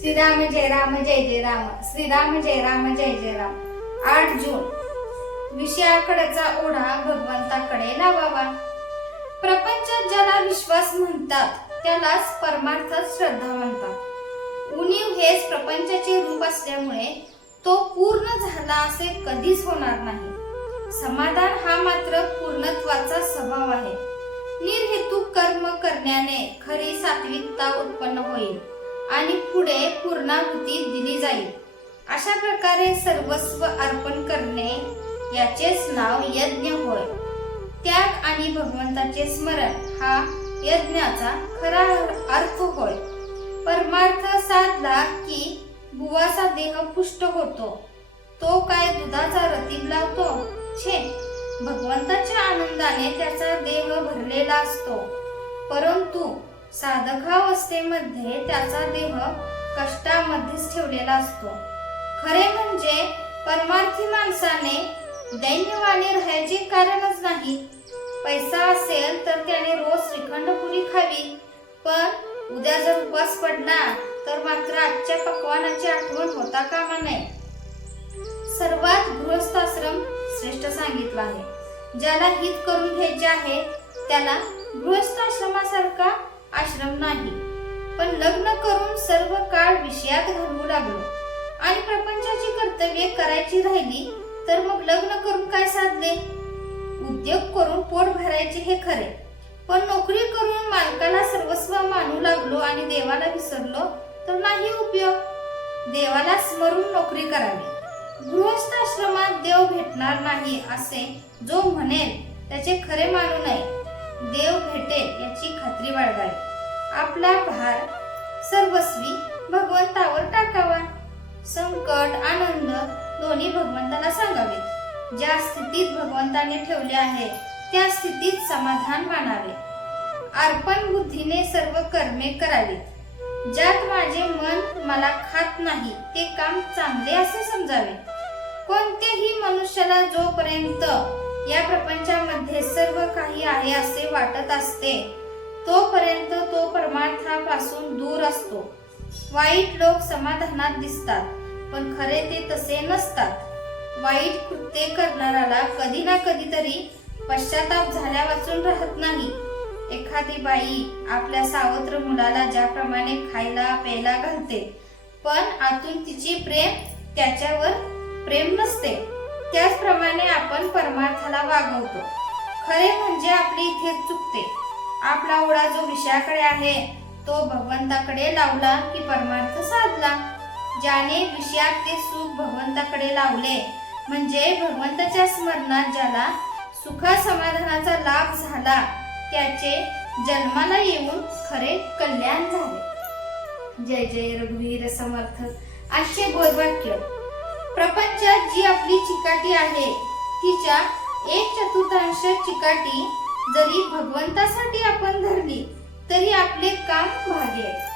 श्रीराम जय राम जय जय राम श्रीराम जय राम जय जय राम आठ जून. विषयाकडेचा ओढा भगवंताकडे लावावा. प्रपंचात ज्याला विश्वास म्हणतात त्यालाच परमार्थ श्रद्धा म्हणतात. उणीव हेच प्रपंचाचे रूप असल्यामुळे तो पूर्ण झाला असे कधीच होणार नाही. समाधान हा मात्र पूर्णत्वाचा स्वभाव आहे. निर्हेतुक कर्म करण्याने खरी सात्विकता उत्पन्न होईल. आणि पुढे पूर्णाहुती दिली जाईल. अशा प्रकारे सर्वस्व अर्पण करणे याचेच नाव यज्ञ होय. त्याग आणि भगवंताचे स्मरण हा यज्ञाचा खरा अर्थ होय. परमार्थ साधला की बुवाचा देह पुष्ट होतो. तो काय दुधाचा रतीब लावतो? छे भगवंताच्या आनंदाने त्याचा देह भरलेला असतो. परंतु साधकावस्थेमध्ये त्याचा देह कष्टामध्येच ठेवलेला असतो. खरे म्हणजे परमार्थी माणसाने दैन्यवाने राहायचे कारणच नाही. पैसा असेल तर त्याने रोज श्रीखंड पुरी खावी पण उद्या जर उपवास पडला तर मात्र आजच्या पकवानाची आठवण होता कामा नये. सर्वात गृहस्थाश्रम श्रेष्ठ सांगितला आहे. ज्याला हित करून घ्यायचे आहे त्याला गृहस्थ आश्रम नाही. पण लग्न करून सर्व काळ विषयात घालवू लागलो. आणि प्रपंचाची कर्तव्ये करायची राहिली तर मग लग्न करून काय साधले? उद्योग करून पोट भरायचे हे खरे. पण नोकरी करून मालकाला सर्वस्व मानू लागलो आणि देवाला विसरलो तर नाही उपयोग. देवाला स्मरून नोकरी करावी. गृहस्थ आश्रमात देव भेटणार नाही असे जो म्हणेल त्याचे खरे मानू नये. देव भेटेल याची खात्री बाळगावी. आपला भार सर्वस्वी भगवंतावर टाकावा. संकट आनंद दोन्ही भगवंताला सांगावे. ज्या स्थितीत भगवंताने ठेवले आहे त्या स्थितीत समाधान मानावे. अर्पण बुद्धीने सर्व कर्मे करावीत ज्यात माझे मन मला खात नाही ते काम चांगले असे समजावे. कोणत्याही मनुष्याला जोपर्यंत या प्रपंचामध्ये सर्व काही आहे असे वाटत असते तोपर्यंत तो परमार्थापासून दूर असतो. वाईट लोक समाधानात दिसतात पण खरे ते तसे नसतात. वाईट कृत्ये करणाऱ्याला कधी ना कधीतरी पश्चाताप झाल्या वाचून राहत नाही. एखादी बाई आपल्या सावत्र मुलाला ज्याप्रमाणे खायला प्यायला घालते पण आतून तिची प्रेम त्याच्यावर प्रेम नसते. त्याचप्रमाणे आपण परमार्थाला वागवतो. खरे म्हणजे आपली इथे चुकते. आपला ओढा जो विषयाकडे आहे तो भगवंताकडे लावला की परमार्थ साधला. ज्याने विषयात ते सुख भगवंताकडे लावले म्हणजे भगवंताच्या स्मरणात ज्याला सुखा समाधानाचा लाभ झाला त्याचे जन्माला येऊन खरे कल्याण झाले. जय जय रघुवीर समर्थ. आजचे बोधवाक्य. प्रपंचात जी आपली चिकाटी आहे तिच्या एक चतुर्थांश चिकाटी जरी भगवंता तरी आपले काम भागे आहे